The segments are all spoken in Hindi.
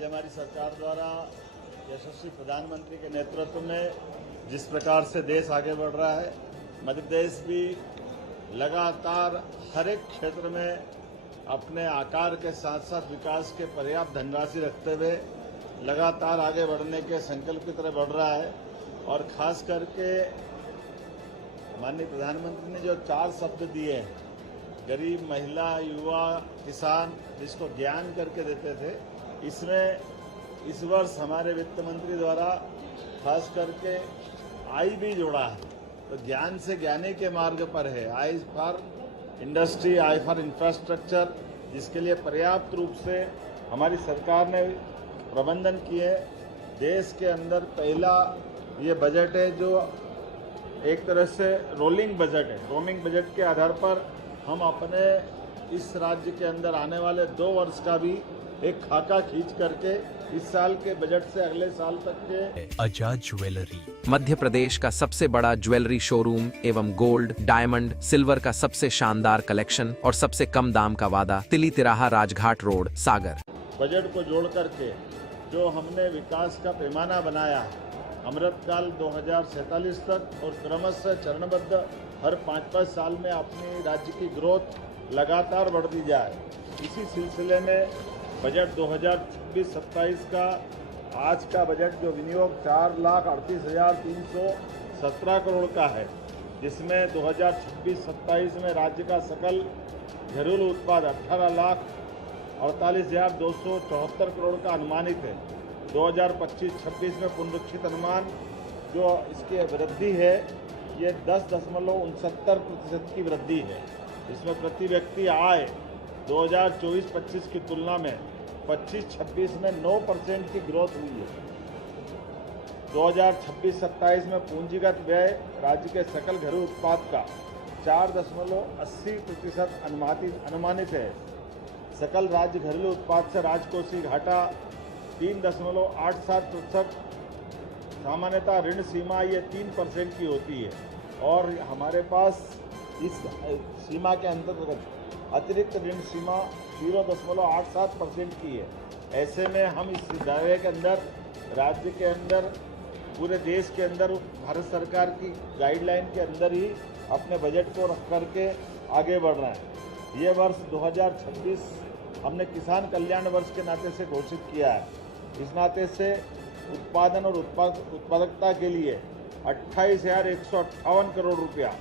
आज हमारी सरकार द्वारा यशस्वी प्रधानमंत्री के नेतृत्व में जिस प्रकार से देश आगे बढ़ रहा है, मध्य प्रदेश भी लगातार हर एक क्षेत्र में अपने आकार के साथ साथ विकास के पर्याप्त धनराशि रखते हुए लगातार आगे बढ़ने के संकल्प की तरह बढ़ रहा है। और खास करके माननीय प्रधानमंत्री ने जो 4 शब्द दिए हैं, गरीब, महिला, युवा, किसान, जिसको ज्ञान करके देते थे, इसमें इस वर्ष हमारे वित्त मंत्री द्वारा खास करके आई भी जोड़ा है। तो ज्ञान से ज्ञानी के मार्ग पर है। I for industry, I for infrastructure, जिसके लिए पर्याप्त रूप से हमारी सरकार ने प्रबंधन किए। देश के अंदर पहला ये बजट है जो एक तरह से रोलिंग बजट है। रोमिंग बजट के आधार पर हम अपने इस राज्य के अंदर आने वाले 2 वर्ष का भी एक खाका खींच करके इस साल के बजट से अगले साल तक के आजाद ज्वेलरी मध्य प्रदेश का सबसे बड़ा ज्वेलरी शोरूम एवं गोल्ड, डायमंड, सिल्वर का सबसे शानदार कलेक्शन और सबसे कम दाम का वादा, तिली तिराहा, राजघाट रोड, सागर। बजट को जोड़ करके जो हमने विकास का पैमाना बनाया है, अमृतकाल 2047 तक और क्रमशः चरणबद्ध हर 5-5 साल में अपनी राज्य की ग्रोथ लगातार बढ़ती जाए। इसी सिलसिले में बजट 2026-27 का आज का बजट जो विनियोग 4,38,317 करोड़ का है, जिसमें 2026-27 में राज्य का सकल घरेलू उत्पाद 18,48,274 करोड़ का अनुमानित है। 2025-26 में पुनरीक्षित अनुमान जो इसकी वृद्धि है ये 10.69% की वृद्धि है। इसमें प्रति व्यक्ति आय 2024-25 की तुलना में 25-26 में 9% की ग्रोथ हुई है। 2026-27 में पूंजीगत व्यय राज्य के सकल घरेलू उत्पाद का 4.80% अनुमानित है। सकल राज्य घरेलू उत्पाद से राजकोषीय घाटा 3.87%। सामान्यतः ऋण सीमा ये 3% की होती है और हमारे पास इस सीमा के अंतर्गत अतिरिक्त ऋण सीमा 0.87% की है। ऐसे में हम इस दायरे के अंदर राज्य के अंदर पूरे देश के अंदर भारत सरकार की गाइडलाइन के अंदर ही अपने बजट को रख करके आगे बढ़ रहे हैं। ये वर्ष 2026 हमने किसान कल्याण वर्ष के नाते से घोषित किया है। इस नाते से उत्पादन और उत्पादकता के लिए 28,158 करोड़ रुपया,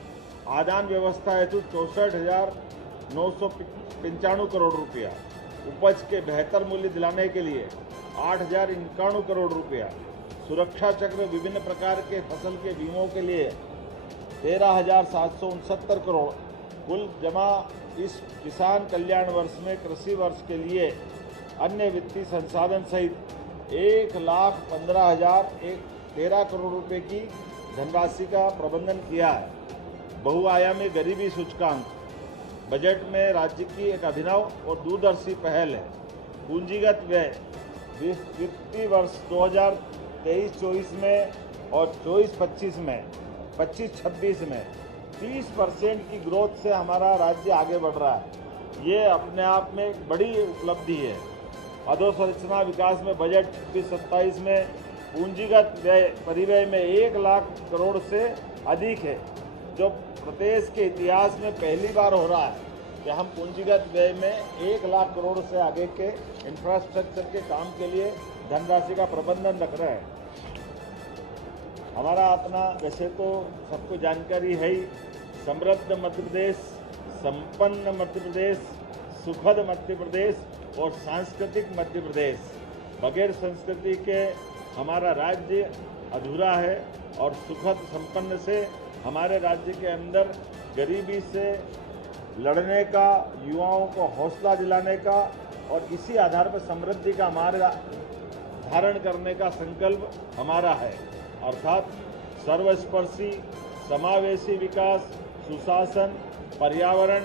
आदान व्यवस्था हेतु 64,995 करोड़ रुपया, उपज के बेहतर मूल्य दिलाने के लिए 8,091 करोड़ रुपया, सुरक्षा चक्र विभिन्न प्रकार के फसल के बीमों के लिए 13,769 करोड़, कुल जमा इस किसान कल्याण वर्ष में कृषि वर्ष के लिए अन्य वित्तीय संसाधन सहित 1,15,013 करोड़ रुपए की धनराशि का प्रबंधन किया है। बहुआयामी गरीबी सूचकांक बजट में राज्य की एक अभिनव और दूरदर्शी पहल है। पूंजीगत व्यय वित्तीय वर्ष 2023-24 में और 24-25 में 25-26 में 30% की ग्रोथ से हमारा राज्य आगे बढ़ रहा है। ये अपने आप में एक बड़ी उपलब्धि है। अधोसंरचना विकास में बजट 26-27 में पूंजीगत व्यय परिव्यय में 1 लाख करोड़ से अधिक है, जो प्रदेश के इतिहास में पहली बार हो रहा है कि हम पूंजीगत व्यय में 1 लाख करोड़ से आगे के इंफ्रास्ट्रक्चर के काम के लिए धनराशि का प्रबंधन रख रहे हैं। हमारा अपना वैसे तो सबको जानकारी है ही, समृद्ध मध्य प्रदेश, संपन्न मध्य प्रदेश, सुखद मध्य प्रदेश और सांस्कृतिक मध्य प्रदेश। बगैर संस्कृति के हमारा राज्य अधूरा है और सुखद संपन्न से हमारे राज्य के अंदर गरीबी से लड़ने का, युवाओं को हौसला दिलाने का और इसी आधार पर समृद्धि का मार्ग धारण करने का संकल्प हमारा है। अर्थात सर्वस्पर्शी, समावेशी विकास, सुशासन, पर्यावरण,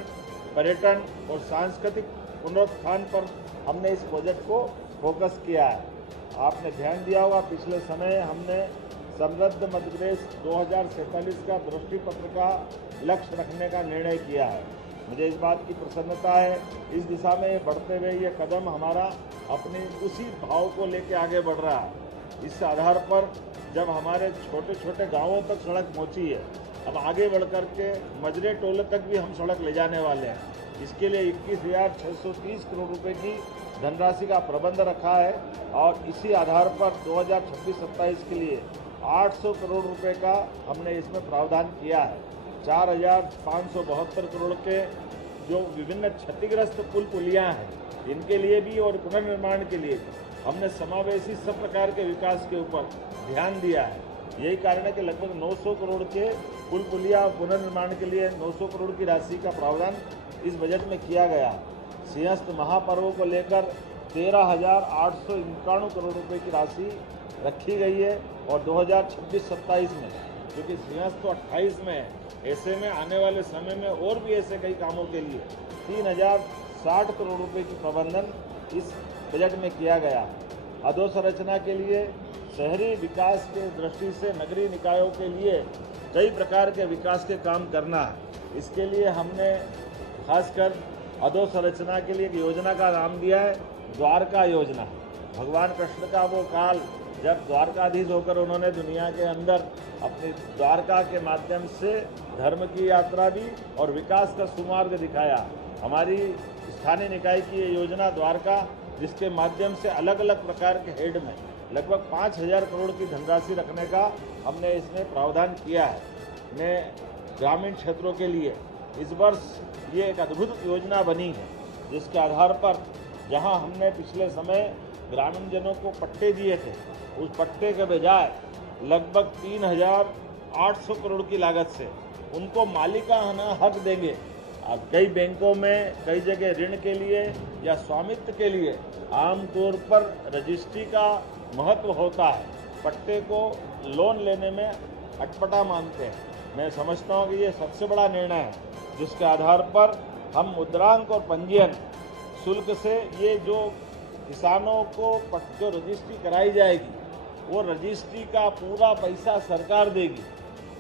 पर्यटन और सांस्कृतिक पुनरुत्थान पर हमने इस प्रोजेक्ट को फोकस किया है। आपने ध्यान दिया होगा, पिछले समय हमने समृद्ध मध्य प्रदेश 2047 का दृष्टि पत्र का लक्ष्य रखने का निर्णय किया है। मुझे इस बात की प्रसन्नता है। इस दिशा में बढ़ते हुए ये कदम हमारा अपने उसी भाव को लेकर आगे बढ़ रहा है। इस आधार पर जब हमारे छोटे छोटे गांवों तक सड़क पहुंची है, अब आगे बढ़ कर के मजरे टोले तक भी हम सड़क ले जाने वाले हैं। इसके लिए 21,630 करोड़ रुपए की धनराशि का प्रबंध रखा है और इसी आधार पर 2026-27 के लिए 800 करोड़ रुपए का हमने इसमें प्रावधान किया है। 4,572 करोड़ के जो विभिन्न क्षतिग्रस्त पुल पुलियाँ हैं, इनके लिए भी और पुनर्निर्माण के लिए भी हमने समावेशी सब प्रकार के विकास के ऊपर ध्यान दिया है। यही कारण है कि लगभग 900 करोड़ के पुल पुलिया पुनर्निर्माण के लिए 900 करोड़ की राशि का प्रावधान इस बजट में किया गया। सिंहस्थ महापर्व को लेकर 13,891 करोड़ रुपए की राशि रखी गई है और 2026-27 में, क्योंकि सिंहस्थ तो 28 में है, ऐसे में आने वाले समय में और भी ऐसे कई कामों के लिए 3,060 करोड़ रुपए की प्रबंधन इस बजट में किया गया। अधोसंरचना के लिए शहरी विकास के दृष्टि से नगरीय निकायों के लिए कई प्रकार के विकास के काम करना है। इसके लिए हमने खासकर अधोसंरचना के लिए एक योजना का नाम दिया है द्वारका योजना। भगवान कृष्ण का वो काल जब द्वारकाधीश होकर उन्होंने दुनिया के अंदर अपनी द्वारका के माध्यम से धर्म की यात्रा भी और विकास का सुमार्ग दिखाया। हमारी स्थानीय निकाय की ये योजना द्वारका, जिसके माध्यम से अलग अलग प्रकार के हेड में लगभग 5,000 करोड़ की धनराशि रखने का हमने इसमें प्रावधान किया है। मैं ग्रामीण क्षेत्रों के लिए इस वर्ष ये एक अद्भुत योजना बनी है, जिसके आधार पर जहां हमने पिछले समय ग्रामीण जनों को पट्टे दिए थे, उस पट्टे के बजाय लगभग 3,800 करोड़ की लागत से उनको मालिकाना हक देंगे। अब कई बैंकों में कई जगह ऋण के लिए या स्वामित्व के लिए आमतौर पर रजिस्ट्री का महत्व होता है, पट्टे को लोन लेने में अटपटा मानते हैं। मैं समझता हूँ कि ये सबसे बड़ा निर्णय है, जिसके आधार पर हम मुद्रांक और पंजीयन शुल्क से ये जो किसानों को जो रजिस्ट्री कराई जाएगी, वो रजिस्ट्री का पूरा पैसा सरकार देगी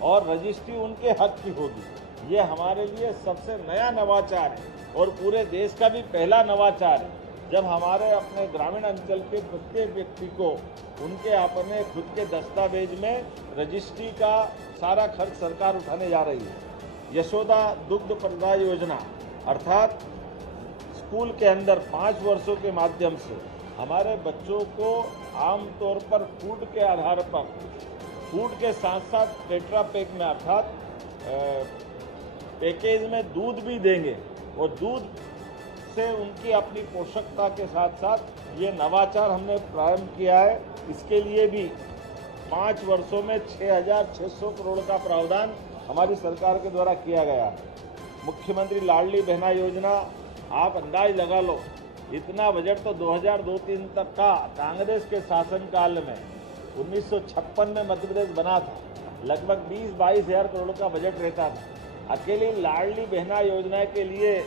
और रजिस्ट्री उनके हक की होगी। ये हमारे लिए सबसे नया नवाचार है और पूरे देश का भी पहला नवाचार है, जब हमारे अपने ग्रामीण अंचल के प्रत्येक व्यक्ति को उनके अपने खुद के दस्तावेज में रजिस्ट्री का सारा खर्च सरकार उठाने जा रही है। यशोदा दुग्ध प्रदाय योजना, अर्थात स्कूल के अंदर 5 वर्षों के माध्यम से हमारे बच्चों को आमतौर पर फूड के आधार पर, फूड के साथ साथ टेट्रा पैक में अर्थात पैकेज में दूध भी देंगे और दूध से उनकी अपनी पोषकता के साथ साथ ये नवाचार हमने प्रारंभ किया है। इसके लिए भी 5 वर्षों में 6,600 करोड़ का प्रावधान हमारी सरकार के द्वारा किया गया। मुख्यमंत्री लाडली बहना योजना, आप अंदाज लगा लो, इतना बजट तो 2002-03 तक का कांग्रेस के शासनकाल में 1956 में मध्य प्रदेश बना था। लगभग 20-22 हज़ार करोड़ का बजट रहता था। अकेली लाडली बहना योजना के लिए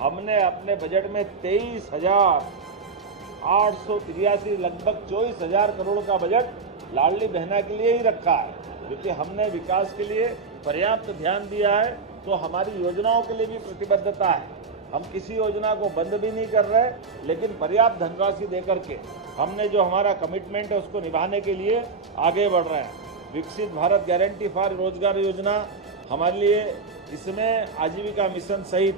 हमने अपने बजट में 23,883 लगभग 24,000 करोड़ का बजट लाडली बहना के लिए ही रखा है, क्योंकि हमने विकास के लिए पर्याप्त ध्यान दिया है। तो हमारी योजनाओं के लिए भी प्रतिबद्धता है, हम किसी योजना को बंद भी नहीं कर रहे, लेकिन पर्याप्त धनराशि देकर के हमने जो हमारा कमिटमेंट है उसको निभाने के लिए आगे बढ़ रहे हैं। विकसित भारत गारंटी फॉर रोजगार योजना हमारे लिए, इसमें आजीविका मिशन सहित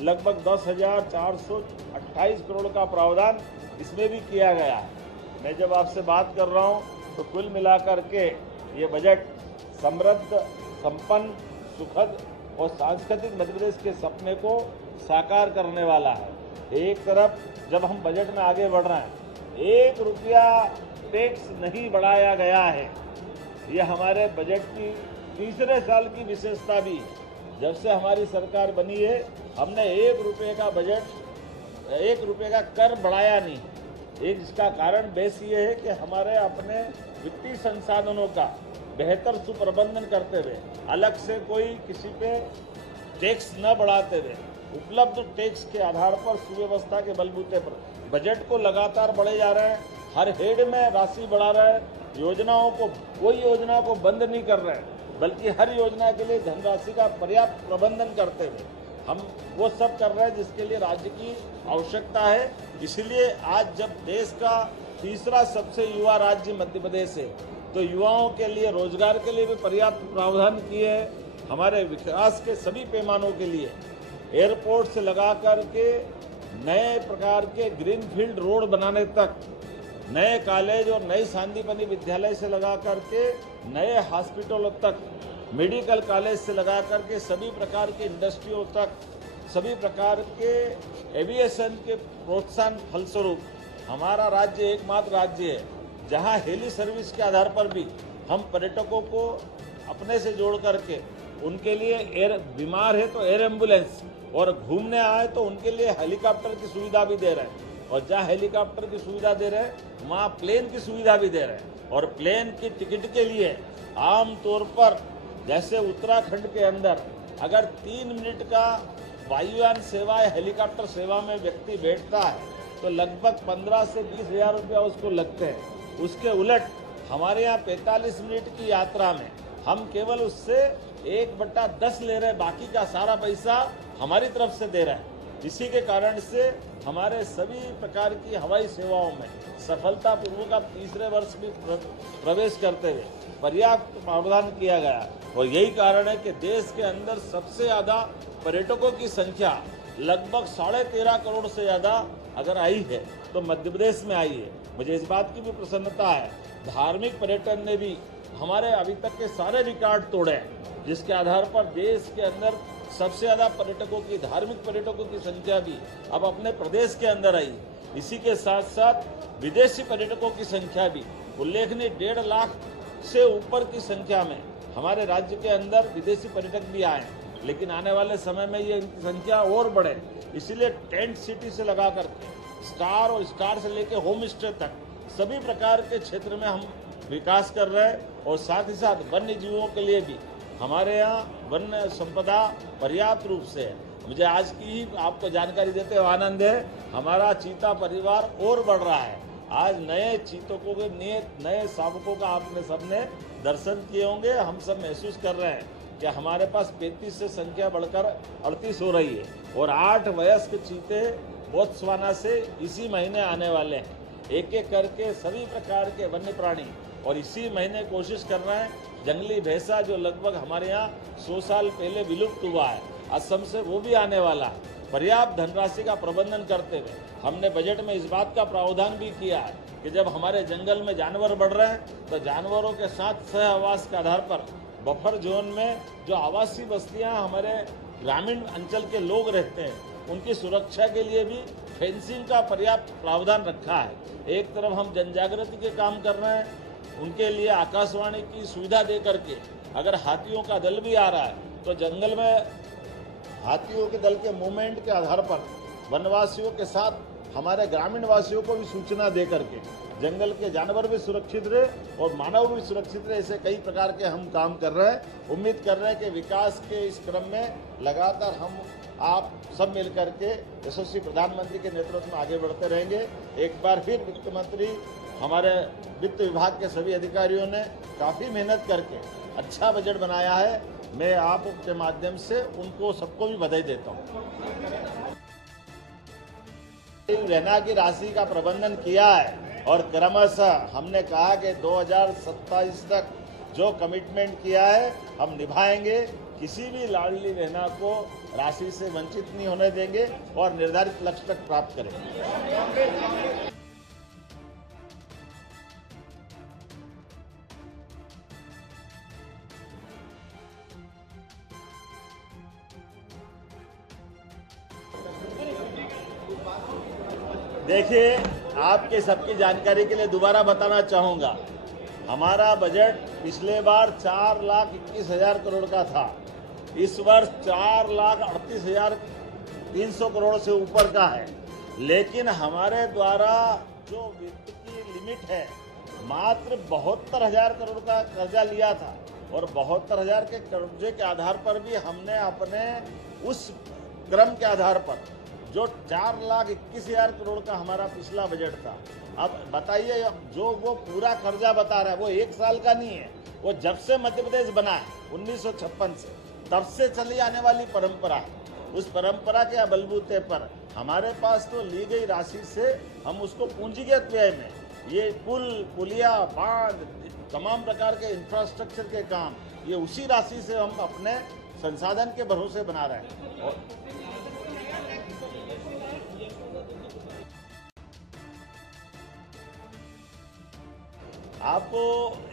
लगभग 10,428 करोड़ का प्रावधान इसमें भी किया गया है। मैं जब आपसे बात कर रहा हूँ तो कुल मिलाकर के ये बजट समृद्ध, संपन्न, सुखद और सांस्कृतिक मध्य प्रदेश के सपने को साकार करने वाला है। एक तरफ जब हम बजट में आगे बढ़ रहे हैं, 1 रुपया टैक्स नहीं बढ़ाया गया है। ये हमारे बजट की तीसरे साल की विशेषता भी है। जब से हमारी सरकार बनी है, हमने 1 रुपये का बजट, 1 रुपये का कर बढ़ाया नहीं। एक इसका कारण बेस ये है कि हमारे अपने वित्तीय संसाधनों का बेहतर सुप्रबंधन करते हुए, अलग से कोई किसी पे टैक्स न बढ़ाते हुए, उपलब्ध टैक्स के आधार पर सुव्यवस्था के बलबूते पर बजट को लगातार बढ़े जा रहे हैं। हर हेड में राशि बढ़ा रहे हैं। योजनाओं को, कोई योजना को बंद नहीं कर रहे हैं, बल्कि हर योजना के लिए धनराशि का पर्याप्त प्रबंधन करते हुए हम वो सब कर रहे हैं जिसके लिए राज्य की आवश्यकता है। इसलिए आज जब देश का तीसरा सबसे युवा राज्य मध्य प्रदेश है, तो युवाओं के लिए रोजगार के लिए भी पर्याप्त प्रावधान किए हैं। हमारे विकास के सभी पैमानों के लिए एयरपोर्ट से लगा करके नए प्रकार के ग्रीनफील्ड रोड बनाने तक, नए कॉलेज और नई सांदीपनि विद्यालय से लगा करके नए हॉस्पिटलों तक, मेडिकल कॉलेज से लगा करके सभी प्रकार की इंडस्ट्रियों तक, सभी प्रकार के एविएशन के प्रोत्साहन फलस्वरूप हमारा राज्य एकमात्र राज्य है जहां हेली सर्विस के आधार पर भी हम पर्यटकों को अपने से जोड़ करके उनके लिए एयर बीमार है तो एयर एम्बुलेंस और घूमने आए तो उनके लिए हेलीकॉप्टर की सुविधा भी दे रहे हैं। और जहां हेलीकॉप्टर की सुविधा दे रहे हैं वहां प्लेन की सुविधा भी दे रहे हैं। और प्लेन की टिकट के लिए आम तौर पर जैसे उत्तराखंड के अंदर अगर 3 मिनट का वायुयान सेवा या हेलीकॉप्टर सेवा में व्यक्ति बैठता है तो लगभग 15 से 20 हज़ार रुपया उसको लगते हैं। उसके उलट हमारे यहाँ 45 मिनट की यात्रा में हम केवल उससे 1/10 ले रहे हैं, बाकी का सारा पैसा हमारी तरफ से दे रहे हैं। इसी के कारण से हमारे सभी प्रकार की हवाई सेवाओं में सफलतापूर्वक अब तीसरे वर्ष में प्रवेश करते हुए पर्याप्त प्रावधान किया गया। और यही कारण है कि देश के अंदर सबसे ज़्यादा पर्यटकों की संख्या लगभग 13.5 करोड़ से ज़्यादा अगर आई है तो मध्य प्रदेश में आई है। मुझे इस बात की भी प्रसन्नता है, धार्मिक पर्यटन ने भी हमारे अभी तक के सारे रिकॉर्ड तोड़े हैं, जिसके आधार पर देश के अंदर सबसे ज़्यादा पर्यटकों की, धार्मिक पर्यटकों की संख्या भी अब अपने प्रदेश के अंदर आई। इसी के साथ साथ विदेशी पर्यटकों की संख्या भी उल्लेखनीय 1.5 लाख से ऊपर की संख्या में हमारे राज्य के अंदर विदेशी पर्यटक भी आए हैं। लेकिन आने वाले समय में ये इनकी संख्या और बढ़े, इसीलिए टेंट सिटी से लगा करके स्टार और स्टार से लेकर होम स्टे तक सभी प्रकार के क्षेत्र में हम विकास कर रहे हैं। और साथ ही साथ वन्य जीवों के लिए भी हमारे यहाँ वन्य संपदा पर्याप्त रूप से है। मुझे आज की ही आपको जानकारी देते हुए आनंद है, हमारा चीता परिवार और बढ़ रहा है। आज नए चीतकों के नए शावकों का आपने सबने दर्शन किए होंगे। हम सब महसूस कर रहे हैं कि हमारे पास 35 से संख्या बढ़कर 38 हो रही है और 8 वयस्क चीते बोत्सवाना से इसी महीने आने वाले हैं। एक एक करके सभी प्रकार के वन्य प्राणी, और इसी महीने कोशिश कर रहे हैं जंगली भैंसा जो लगभग हमारे यहाँ 100 साल पहले विलुप्त हुआ है, असम से वो भी आने वाला है। पर्याप्त धनराशि का प्रबंधन करते हुए हमने बजट में इस बात का प्रावधान भी किया है कि जब हमारे जंगल में जानवर बढ़ रहे हैं तो जानवरों के साथ सह आवास के आधार पर बफर जोन में जो आवासीय बस्तियां हमारे ग्रामीण अंचल के लोग रहते हैं उनकी सुरक्षा के लिए भी फेंसिंग का पर्याप्त प्रावधान रखा है। एक तरफ हम जनजागृति के काम कर रहे हैं, उनके लिए आकाशवाणी की सुविधा दे करके अगर हाथियों का दल भी आ रहा है तो जंगल में हाथियों के दल के मूवमेंट के आधार पर वनवासियों के साथ हमारे ग्रामीण वासियों को भी सूचना दे करके जंगल के जानवर भी सुरक्षित रहे और मानव भी सुरक्षित रहे। ऐसे कई प्रकार के हम काम कर रहे हैं। उम्मीद कर रहे हैं कि विकास के इस क्रम में लगातार हम आप सब मिल करके यशस्वी प्रधानमंत्री के नेतृत्व में आगे बढ़ते रहेंगे। एक बार फिर वित्त मंत्री, हमारे वित्त विभाग के सभी अधिकारियों ने काफ़ी मेहनत करके अच्छा बजट बनाया है। मैं आपके माध्यम से उनको सबको भी बधाई देता हूँ। रहना की राशि का प्रबंधन किया है और क्रमशः हमने कहा कि 2027 तक जो कमिटमेंट किया है हम निभाएंगे। किसी भी लाडली बहना को राशि से वंचित नहीं होने देंगे और निर्धारित लक्ष्य तक प्राप्त करेंगे। देखिए, आपके सबकी जानकारी के लिए दोबारा बताना चाहूँगा, हमारा बजट पिछले बार 4,21,000 करोड़ का था। इस वर्ष 4,38,300 करोड़ से ऊपर का है। लेकिन हमारे द्वारा जो वित्त की लिमिट है मात्र 72,000 करोड़ का कर्जा लिया था और 72,000 के कर्जे के आधार पर भी हमने अपने उस क्रम के आधार पर जो 4,21,000 करोड़ का हमारा पिछला बजट था, अब बताइए जो वो पूरा कर्जा बता रहा है वो 1 साल का नहीं है, वो जब से मध्य प्रदेश बना है 1956 से, तब से चली आने वाली परंपरा है। उस परंपरा के बलबूते पर हमारे पास तो ली गई राशि से हम उसको पूंजीगत व्यय में ये पुल पुलिया बांध तमाम प्रकार के इंफ्रास्ट्रक्चर के काम ये उसी राशि से हम अपने संसाधन के भरोसे बना रहे हैं। और आपको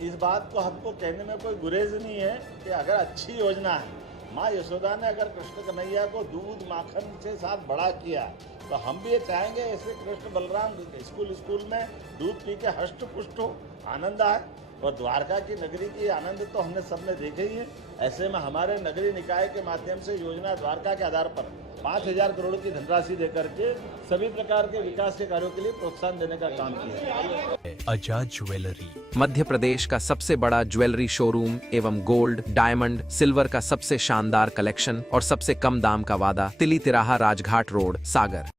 इस बात को हमको कहने में कोई गुरेज नहीं है कि अगर अच्छी योजना है, माँ यशोदा ने अगर कृष्ण कन्हैया को दूध माखन से साथ बड़ा किया तो हम भी ये चाहेंगे ऐसे कृष्ण बलराम स्कूल में दूध पी के हष्ट पुष्ट हो, आनंद आए। और द्वारका की नगरी की आनंद तो हमने सबने देखे ही है। ऐसे में हमारे नगरीय निकाय के माध्यम से योजना द्वारका के आधार पर 5,000 करोड़ की धनराशि देकर के सभी प्रकार के विकास के कार्यों के लिए प्रोत्साहन देने का काम किया है। आजाद ज्वेलरी मध्य प्रदेश का सबसे बड़ा ज्वेलरी शोरूम एवं गोल्ड, डायमंड, सिल्वर का सबसे शानदार कलेक्शन और सबसे कम दाम का वादा, तिली तिराहा, राजघाट रोड, सागर।